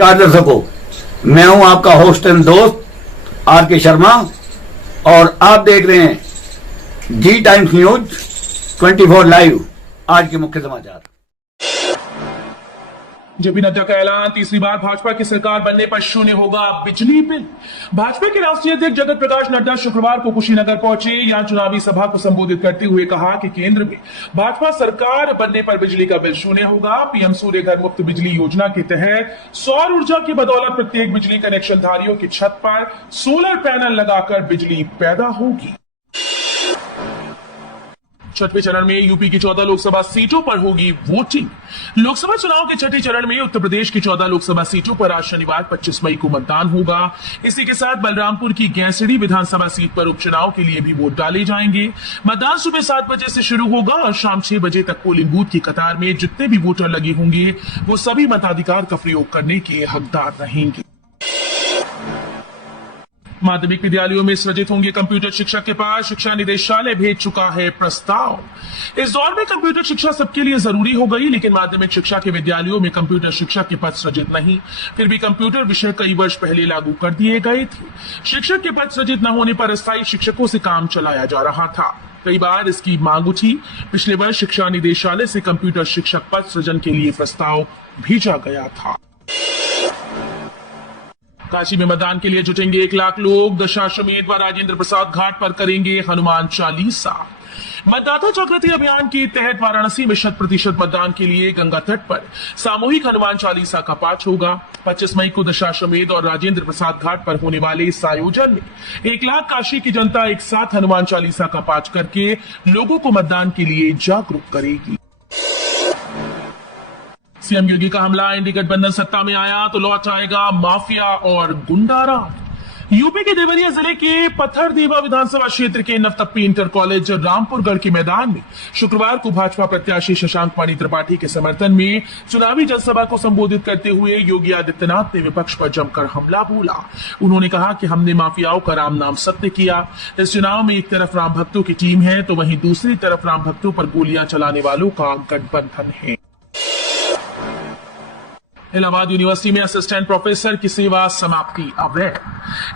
नमस्कार दर्शकों, मैं हूं आपका होस्ट एंड दोस्त आर के शर्मा और आप देख रहे हैं जी टाइम्स न्यूज 24 लाइव। आज के मुख्य समाचार। जेपी नड्डा का ऐलान, तीसरी बार भाजपा की सरकार बनने पर शून्य होगा बिजली बिल। भाजपा के राष्ट्रीय अध्यक्ष जगत प्रकाश नड्डा शुक्रवार को कुशीनगर पहुंचे। यहां चुनावी सभा को संबोधित करते हुए कहा कि केंद्र में भाजपा सरकार बनने पर बिजली का बिल शून्य होगा। पीएम सूर्य घर मुफ्त बिजली योजना के तहत सौर ऊर्जा की बदौलत प्रत्येक बिजली कनेक्शन धारियों की छत पर सोलर पैनल लगाकर बिजली पैदा होगी। छठवें चरण में यूपी की 14 लोकसभा सीटों पर होगी वोटिंग। लोकसभा चुनाव के छठे चरण में उत्तर प्रदेश की 14 लोकसभा सीटों पर आज शनिवार 25 मई को मतदान होगा। इसी के साथ बलरामपुर की गैसड़ी विधानसभा सीट पर उपचुनाव के लिए भी वोट डाले जाएंगे। मतदान सुबह 7 बजे से शुरू होगा और शाम 6 बजे तक पोलिंग बूथ की कतार में जितने भी वोटर लगे होंगे वो सभी मताधिकार का प्रयोग करने के हकदार रहेंगे। माध्यमिक विद्यालयों में सृजित होंगे कंप्यूटर शिक्षक के पास शिक्षा निदेशालय भेज चुका है प्रस्ताव। इस दौर में कंप्यूटर शिक्षा सबके लिए जरूरी हो गई, लेकिन माध्यमिक शिक्षा के विद्यालयों में कंप्यूटर शिक्षक के पद सृजित नहीं। फिर भी कंप्यूटर विषय कई वर्ष पहले लागू कर दिए गए थे। शिक्षक के पद सृजित न होने पर अस्थायी शिक्षकों से काम चलाया जा रहा था। कई बार इसकी मांग उठी। पिछले वर्ष शिक्षा निदेशालय से कंप्यूटर शिक्षक पद सृजन के लिए प्रस्ताव भेजा गया था। काशी में मतदान के लिए जुटेंगे 1 लाख लोग। दशाश्वमेध व राजेंद्र प्रसाद घाट पर करेंगे हनुमान चालीसा। मतदाता जागृति अभियान के तहत वाराणसी में 100% मतदान के लिए गंगा तट पर सामूहिक हनुमान चालीसा का पाठ होगा। 25 मई को दशाश्वमेध और राजेंद्र प्रसाद घाट पर होने वाले इस आयोजन में 1 लाख काशी की जनता एक साथ हनुमान चालीसा का पाठ करके लोगों को मतदान के लिए जागरूक करेगी। सीएम योगी का हमला, इंडी गठबंधन सत्ता में आया तो लौट आएगा माफिया और गुंडाराज। यूपी के देवरिया जिले के पत्थरदीवा विधानसभा क्षेत्र के नवतप्पी इंटर कॉलेज रामपुरगढ़ के मैदान में शुक्रवार को भाजपा प्रत्याशी शशांक मणि त्रिपाठी के समर्थन में चुनावी जनसभा को संबोधित करते हुए योगी आदित्यनाथ ने विपक्ष पर जमकर हमला बोला। उन्होंने कहा कि हमने माफियाओं का राम नाम सत्य किया। इस चुनाव में एक तरफ राम भक्तों की टीम है तो वहीं दूसरी तरफ राम भक्तों पर गोलियां चलाने वालों का गठबंधन है। इलाहाबाद यूनिवर्सिटी में असिस्टेंट प्रोफेसर की सेवा समाप्ति अवैध।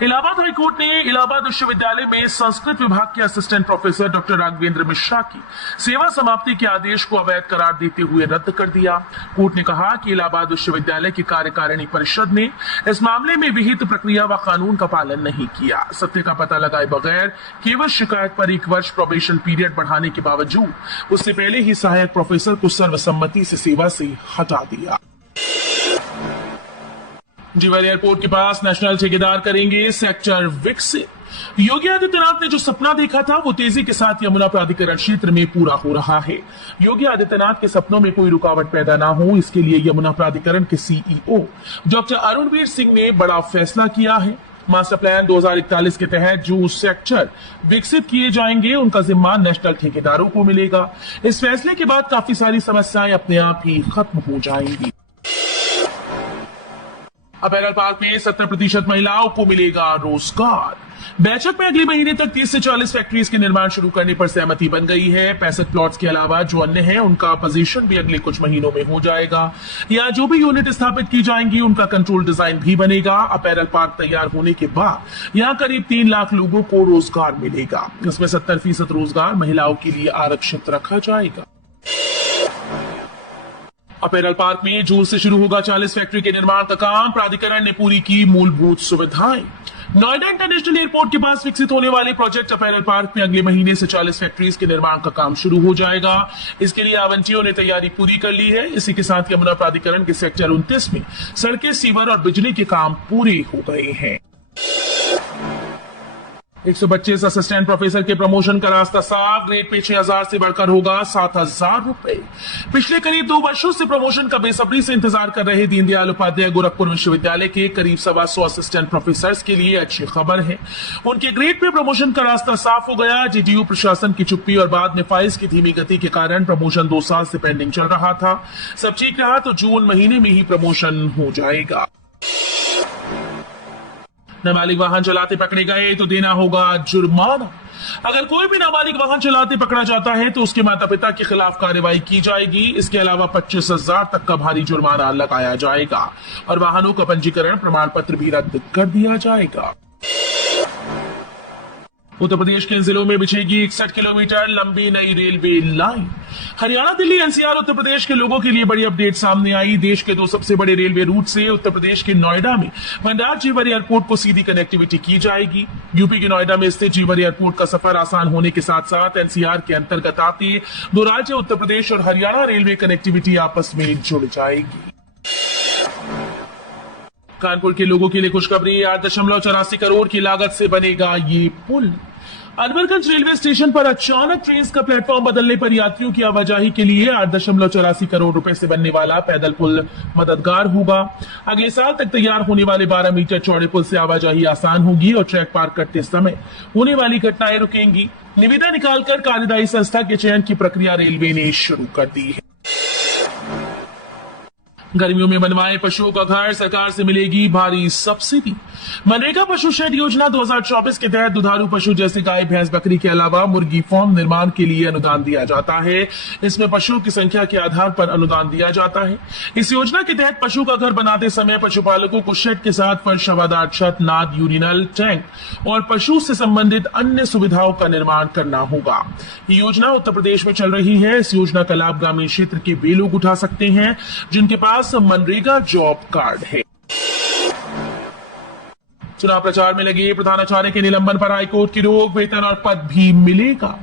इलाहाबाद हाईकोर्ट ने इलाहाबाद विश्वविद्यालय में संस्कृत विभाग के assistant professor doctor Raghavendra Mishra की सेवा समाप्ति के आदेश को अवैध करार देते हुए रद्द कर दिया। कोर्ट ने कहा कि इलाहाबाद विश्वविद्यालय की कार्यकारिणी परिषद ने इस मामले में विहित प्रक्रिया व कानून का पालन नहीं किया। सत्य का पता लगाए बगैर केवल शिकायत पर 1 वर्ष प्रोबेशन पीरियड बढ़ाने के बावजूद उससे पहले ही सहायक प्रोफेसर को सर्वसम्मति से सेवा से हटा दिया। जिवाल एयरपोर्ट के पास नेशनल ठेकेदार करेंगे सेक्टर विकसित। योगी आदित्यनाथ ने जो सपना देखा था वो तेजी के साथ यमुना प्राधिकरण क्षेत्र में पूरा हो रहा है। योगी आदित्यनाथ के सपनों में कोई रुकावट पैदा ना हो, इसके लिए यमुना प्राधिकरण के सीईओ डॉक्टर अरुणवीर सिंह ने बड़ा फैसला किया है। मास्टर प्लान 2041 के तहत जो सेक्टर विकसित किए जाएंगे उनका जिम्मा नेशनल ठेकेदारों को मिलेगा। इस फैसले के बाद काफी सारी समस्याएं अपने आप ही खत्म हो जाएंगी। अपैरल पार्क में 70% महिलाओं को मिलेगा रोजगार। बैठक में अगले महीने तक 30 से 40 फैक्ट्रीज के निर्माण शुरू करने पर सहमति बन गई है। 65 प्लॉट्स के अलावा जो अन्य हैं उनका पोजीशन भी अगले कुछ महीनों में हो जाएगा। यहाँ जो भी यूनिट स्थापित की जाएंगी उनका कंट्रोल डिजाइन भी बनेगा। अपैरल पार्क तैयार होने के बाद यहाँ करीब 3 लाख लोगों को रोजगार मिलेगा। इसमें 70% रोजगार महिलाओं के लिए आरक्षित रखा जाएगा। अपैरल पार्क में जून से शुरू होगा 40 फैक्ट्री के निर्माण का काम। प्राधिकरण ने पूरी की मूलभूत सुविधाएं। नोएडा इंटरनेशनल एयरपोर्ट के पास विकसित होने वाले प्रोजेक्ट अपैरल पार्क में अगले महीने से 40 फैक्ट्रीज के निर्माण का काम शुरू हो जाएगा। इसके लिए आवंटियों ने तैयारी पूरी कर ली है। इसी के साथ यमुना प्राधिकरण के सेक्टर 29 में सड़कें, सीवर और बिजली के काम पूरे हो गए हैं। 125 असिस्टेंट प्रोफेसर के प्रमोशन का रास्ता साफ। ग्रेड पे 6000 से बढ़कर होगा 7000 रुपए। पिछले करीब 2 वर्षों से प्रमोशन का बेसब्री से इंतजार कर रहे दीनदयाल उपाध्याय गोरखपुर विश्वविद्यालय के करीब 125 असिस्टेंट प्रोफेसर के लिए अच्छी खबर है। उनके ग्रेड पे प्रमोशन का रास्ता साफ हो गया। जेडीयू प्रशासन की चुप्पी और बाद में फाइल्स की धीमी गति के कारण प्रमोशन 2 साल से पेंडिंग चल रहा था। सब ठीक रहा तो जून महीने में ही प्रमोशन हो जाएगा। नाबालिग वाहन चलाते पकड़े गए तो देना होगा जुर्माना। अगर कोई भी नाबालिग वाहन चलाते पकड़ा जाता है तो उसके माता पिता के खिलाफ कार्रवाई की जाएगी। इसके अलावा 25,000 तक का भारी जुर्माना लगाया जाएगा और वाहनों का पंजीकरण प्रमाण पत्र भी रद्द कर दिया जाएगा। उत्तर प्रदेश के जिलों में बिछेगी 61 किलोमीटर लंबी नई railway line. Haryana, Delhi, NCR, Uttar Pradesh के लोगों के लिए बड़ी अपडेट सामने आई। देश के 2 सबसे बड़े रेलवे रूट से उत्तर प्रदेश के नोएडा में मंडार जेवर एयरपोर्ट को सीधी कनेक्टिविटी की जाएगी। यूपी के नोएडा में स्थित जेवर एयरपोर्ट का सफर आसान होने के साथ साथ एनसीआर के अंतर्गत आते 2 राज्य उत्तर प्रदेश और हरियाणा रेलवे कनेक्टिविटी आपस में जुड़ जाएगी। कानपुर के लोगों के लिए खुशखबरी, 8.84 करोड़ की लागत से बनेगा ये पुल। अनवरगंज रेलवे स्टेशन पर अचानक ट्रेन का प्लेटफॉर्म बदलने पर यात्रियों की आवाजाही के लिए 8.84 करोड़ रुपए से बनने वाला पैदल पुल मददगार होगा। अगले साल तक तैयार होने वाले 12 मीटर चौड़े पुल से आवाजाही आसान होगी और ट्रैक पार करते समय होने वाली घटनाएं रुकेंगी। निविदा निकालकर कार्यदायी संस्था के चयन की प्रक्रिया रेलवे ने शुरू कर दी है। गर्मियों में बनवाए पशुओं का घर, सरकार से मिलेगी भारी सब्सिडी। मनरेगा पशु शेड योजना 2024 के तहत दुधारू पशु जैसे गाय, भैंस, बकरी के अलावा मुर्गी फार्म निर्माण के लिए अनुदान दिया जाता है। इसमें पशुओं की संख्या के आधार पर अनुदान दिया जाता है। इस योजना के तहत पशु का घर बनाते समय पशुपालकों को शेड के साथ फर्श, हवादार छत, नाद, यूरिनल टैंक और पशु से संबंधित अन्य सुविधाओं का निर्माण करना होगा। ये योजना उत्तर प्रदेश में चल रही है। इस योजना का लाभ ग्रामीण क्षेत्र के वे लोग उठा सकते हैं जिनके पास मनरेगा जॉब कार्ड है। चुनाव प्रचार में लगे प्रधानाचार्य के निलंबन पर हाईकोर्ट की रोक, वेतन और पद भी मिलेगा।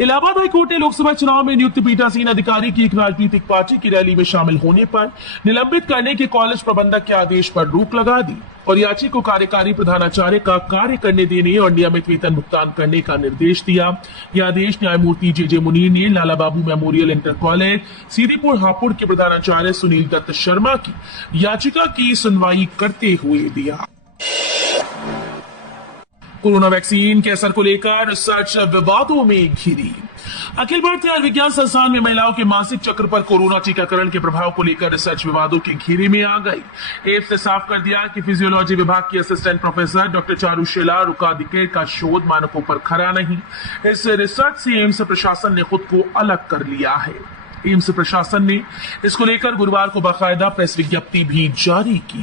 इलाहाबाद हाईकोर्ट ने लोकसभा चुनाव में नियुक्त पीठासीन अधिकारी की एक राजनीतिक पार्टी की रैली में शामिल होने पर निलंबित करने के कॉलेज प्रबंधक के आदेश पर रोक लगा दी और याची को कार्यकारी प्रधानाचार्य का कार्य करने देने और नियमित वेतन भुगतान करने का निर्देश दिया। यह आदेश न्यायमूर्ति जे मुनीर ने Lala Babu memorial inter college सीदीपुर Hapur के प्रधानाचार्य सुनील दत्त शर्मा की याचिका की सुनवाई करते हुए दिया। कोरोना वैक्सीन के असर को लेकर रिसर्च विवादों में घिरी। अखिल भारतीय आयुर्विज्ञान संस्थान में महिलाओं के मासिक चक्र पर कोरोना टीकाकरण के प्रभाव को लेकर रिसर्च विवादों के घेरे में आ गई। एम्स ने साफ कर दिया कि फिजियोलॉजी विभाग की असिस्टेंट प्रोफेसर डॉक्टर चारुशीला रुकादिके का शोध मानकों पर खरा नहीं। इस रिसर्च से एम्स प्रशासन ने खुद को अलग कर लिया है। एम्स प्रशासन ने इसको लेकर गुरुवार को बाकायदा प्रेस विज्ञप्ति भी जारी की।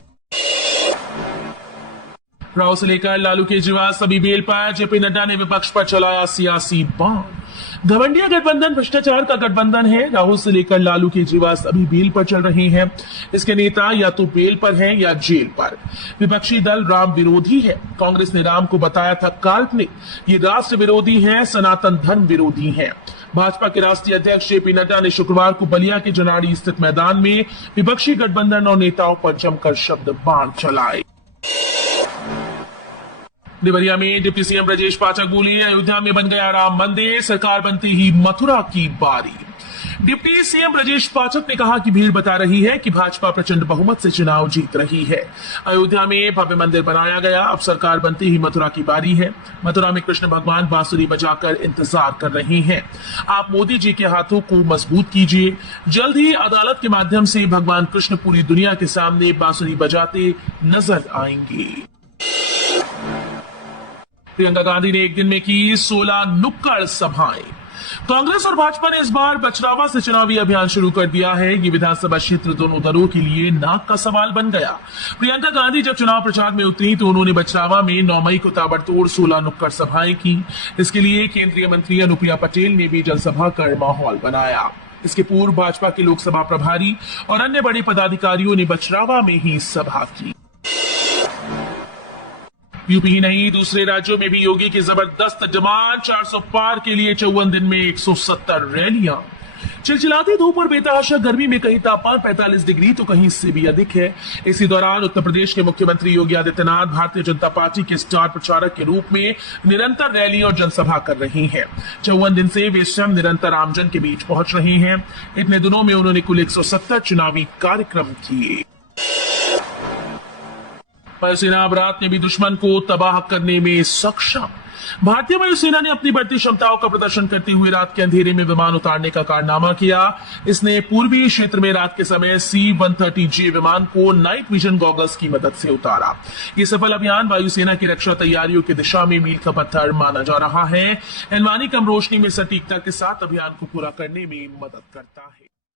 राव से लेकर लालू केजरीवाल सभी बेल पर, जेपी नड्डा ने विपक्ष पर चलाया सियासी बाण। घमंडिया गठबंधन भ्रष्टाचार का गठबंधन है। राहुल से लेकर लालू केजरीवाल सभी बेल पर चल रहे हैं। इसके नेता या तो बेल पर हैं या जेल पर। विपक्षी दल राम विरोधी है। कांग्रेस ने राम को बताया था काल्पनिक। ये राष्ट्र विरोधी है, सनातन धर्म विरोधी है। भाजपा के राष्ट्रीय अध्यक्ष जेपी नड्डा ने शुक्रवार को बलिया के जनाड़ी स्थित मैदान में विपक्षी गठबंधन और नेताओं पर जमकर शब्द बाण चलाए। देवरिया में डिप्टी सीएम ब्रजेश पाठक बोले, अयोध्या में बन गया राम मंदिर, सरकार बनते ही मथुरा की बारी। डिप्टी सीएम ब्रजेश पाठक ने कहा कि भीड़ बता रही है कि भाजपा प्रचंड बहुमत से चुनाव जीत रही है। अयोध्या में भव्य मंदिर बनाया गया, अब सरकार बनते ही मथुरा की बारी है। मथुरा में कृष्ण भगवान बांसुरी बजाकर इंतजार कर रहे हैं। आप मोदी जी के हाथों को मजबूत कीजिए। जल्द ही अदालत के माध्यम से भगवान कृष्ण पूरी दुनिया के सामने बांसुरी बजाते नजर आएंगे। प्रियंका गांधी ने एक दिन में की 16 नुक्कड़ सभाएं। कांग्रेस और भाजपा ने इस बार बचरावा से चुनावी अभियान शुरू कर दिया है। ये विधानसभा क्षेत्र दोनों दलों के लिए नाक का सवाल बन गया। प्रियंका गांधी जब चुनाव प्रचार में उतरी तो उन्होंने बचरावा में 9 मई को ताबड़तोड़ 16 नुक्कड़ सभाएं की। इसके लिए केंद्रीय मंत्री अनुप्रिया पटेल ने भी जनसभा कर माहौल बनाया। इसके पूर्व भाजपा के लोकसभा प्रभारी और अन्य बड़े पदाधिकारियों ने बचरावा में ही सभा की। यूपी ही नहीं, दूसरे राज्यों में भी योगी की जबरदस्त डिमांड। 400 पार के लिए 54 दिन में 170 रैलियां। चिलचिलाती धूप और बेतहाशा गर्मी में कहीं तापमान 45 डिग्री तो कहीं इससे भी अधिक है। इसी दौरान उत्तर प्रदेश के मुख्यमंत्री योगी आदित्यनाथ भारतीय जनता पार्टी के स्टार प्रचारक के रूप में निरंतर रैली और जनसभा कर रहे हैं। 54 दिन से वे स्वयं निरंतर आमजन के बीच पहुंच रहे हैं। इतने दिनों में उन्होंने कुल 170 चुनावी कार्यक्रम किए। पर सेना अब रात में भी दुश्मन को तबाह करने में सक्षम। भारतीय वायुसेना ने अपनी बढ़ती क्षमताओं का प्रदर्शन करते हुए रात के अंधेरे में विमान उतारने का कारनामा किया। इसने पूर्वी क्षेत्र में रात के समय C-130J विमान को नाइट विजन गॉगल्स की मदद से उतारा। ये सफल अभियान वायुसेना की रक्षा तैयारियों की दिशा में मील का पत्थर माना जा रहा है। एनवानी कम रोशनी में सटीकता के साथ अभियान को पूरा करने में मदद करता है।